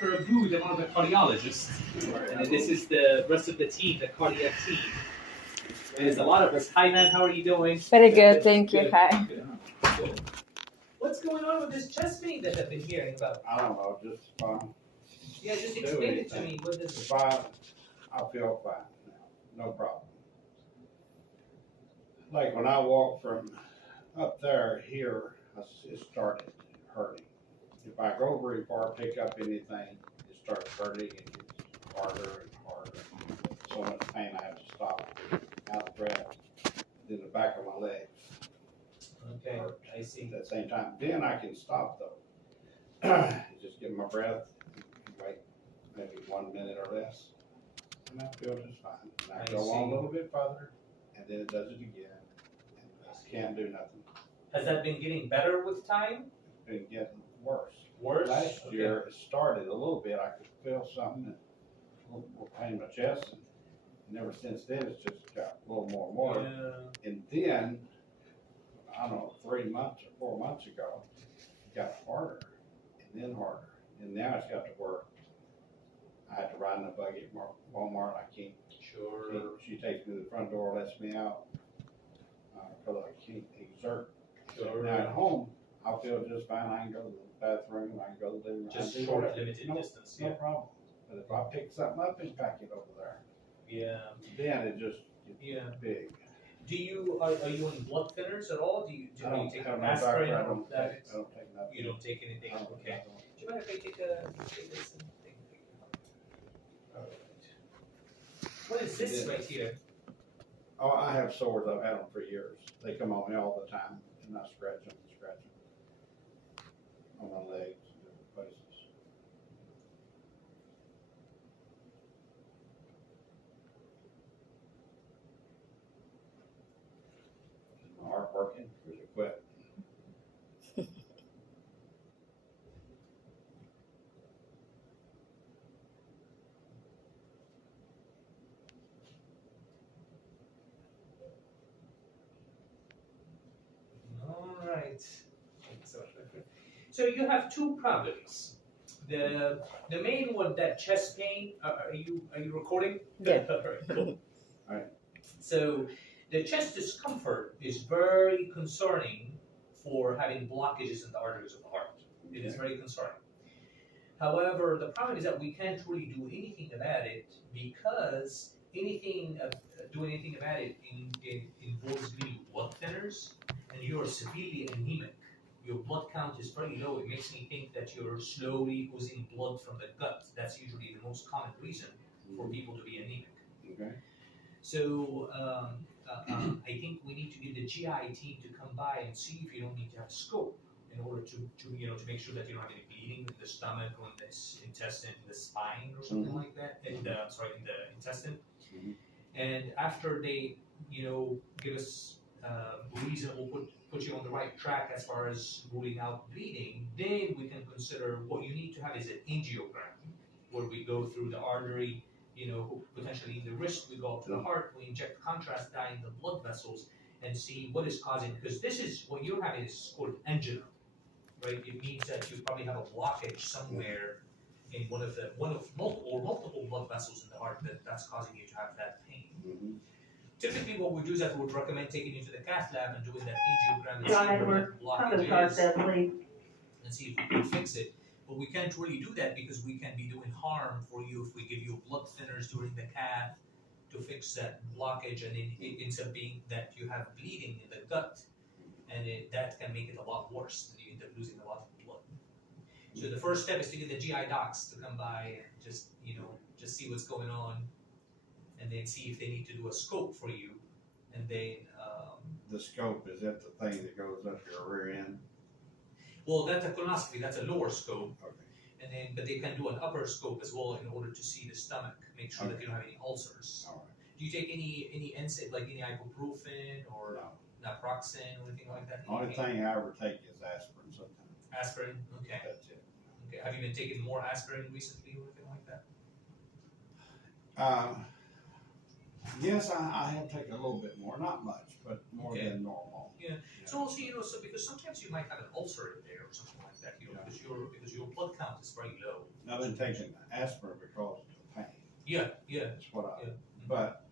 Dr. Aboud, I'm one of the cardiologists. And then this is the rest of the team, the cardiac team. And there's a lot of us. Hi, man, how are you doing? Very good, thank you. Hi. Good. Cool. What's going on with this chest pain that I've been hearing about? I don't know, just Yeah, just explain it to me. What is it? I feel fine now, no problem. Like when I walk from up there here, it started hurting. If I go very far, pick up anything, it starts hurting. It gets harder and harder. So much pain I have to stop, out of breath. Then the back of my legs. Okay, I see. At the same time, then I can stop though. Just get my breath, wait maybe 1 minute or less, and I feel just fine. And I go on a little bit further, and then it does it again, and I can't do nothing. Has that been getting better with time? It's been getting worse. Worse? Last year it started a little bit. I could feel something, a little pain in my chest, and ever since then it's just got a little more and more. Yeah. And then, I don't know, 3 months or 4 months ago, it got harder, and then harder, and now it's got to work. I had to ride in a buggy at Walmart. I can't. Sure. She takes me to the front door, lets me out, because I can't exert. Sure. So now at home, I feel just fine. I can go to the bathroom. I can go to the living room. Just short, limited distance. No problem. But if I pick something up and pack it over there, then it just gets big. Do you are you on blood thinners at all? Do you take aspirin? aspirin? I don't take nothing. You don't take anything. Okay. Do you mind if I take this and thing? All right. What is this right here? Oh, I have sores. I've had them for years. They come on me all the time, and I scratch them on my legs and different places. Is my heart working? Or is it quit? All right. So you have two problems. The main one, that chest pain. Are you recording? Yeah. All right, cool. All right. So the chest discomfort is very concerning for having blockages in the arteries of the heart. It is very concerning. However, the problem is that we can't really do anything about it because doing anything about it involves giving you blood thinners, and you are severely anemic. Your blood count is very low. It makes me think that you're slowly losing blood from the gut. That's usually the most common reason for people to be anemic. Okay. So I think we need to get the GI team to come by and see if you don't need to have a scope in order to make sure that you don't have any bleeding in the stomach or in the intestine, in the spine or something like that. In the intestine. Mm-hmm. And after they give us reason, we'll put you on the right track as far as ruling out bleeding. Then we can consider what you need to have is an angiogram, where we go through the artery, potentially in the wrist, we go up to the heart, we inject contrast dye in the blood vessels and see what is causing, because this is what you're having is called angina, right? It means that you probably have a blockage somewhere in one of multiple blood vessels in the heart that's causing you to have that pain. Mm-hmm. Typically, what we do is that we would recommend taking you to the cath lab and doing that angiogram and see where the blockage is and see if we can fix it. But we can't really do that because we can be doing harm for you if we give you blood thinners during the cath to fix that blockage, and it ends up being that you have bleeding in the gut, and that can make it a lot worse, and you end up losing a lot of blood. So the first step is to get the GI docs to come by and just see what's going on, and then see if they need to do a scope for you, and then The scope, is that the thing that goes up your rear end? well, that's a colonoscopy, that's a lower scope. Okay. And then, but they can do an upper scope as well in order to see the stomach, make sure that you don't have any ulcers. All right. Do you take any NSAID, like any ibuprofen or naproxen or anything like that? Only thing I ever take is aspirin sometimes. Aspirin, okay. That's it. Okay. Have you been taking more aspirin recently or anything like that? Yes, I have taken a little bit more, not much, but more Okay. than normal. Yeah. So also, so because sometimes you might have an ulcer in there or something like that, because your blood count is very low. I've been taking aspirin because of the pain. Yeah. That's what I, Yeah. but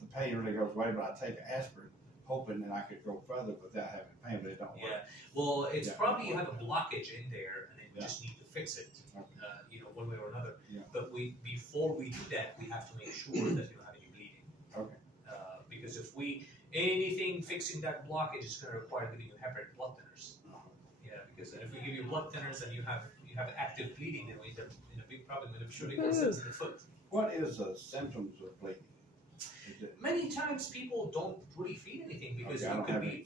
the pain really goes away, but I take aspirin hoping that I could go further without having pain, but it don't work. Yeah. Well, it's Yeah. probably you have a blockage in there, and then you Yeah. just need to fix it. Okay. One way or another. Yeah. But before we do that, we have to make sure that you don't have any bleeding. Okay. Because if anything fixing that blockage is going to require giving you heparin blood thinners. Yeah, because if we give you blood thinners and you have active bleeding, then we end up in a big problem with shooting ourselves in the foot. What is the symptoms of bleeding? Is it, Many times people don't really feel anything because Okay, I you don't could have be any-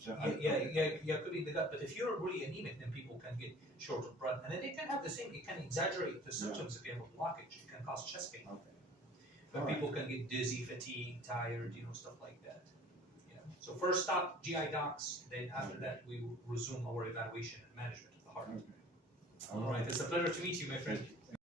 could be in the gut. But if you're really anemic, then people can get short of breath, and then they can have the same. It can exaggerate the symptoms if you have a blockage. It can cause chest pain. Okay. But All right. people can get dizzy, fatigued, tired, stuff like that. Yeah. So first stop GI docs. Then after that, we will resume our evaluation and management of the heart. Okay. All right. It's a pleasure to meet you, my friend. Thank you.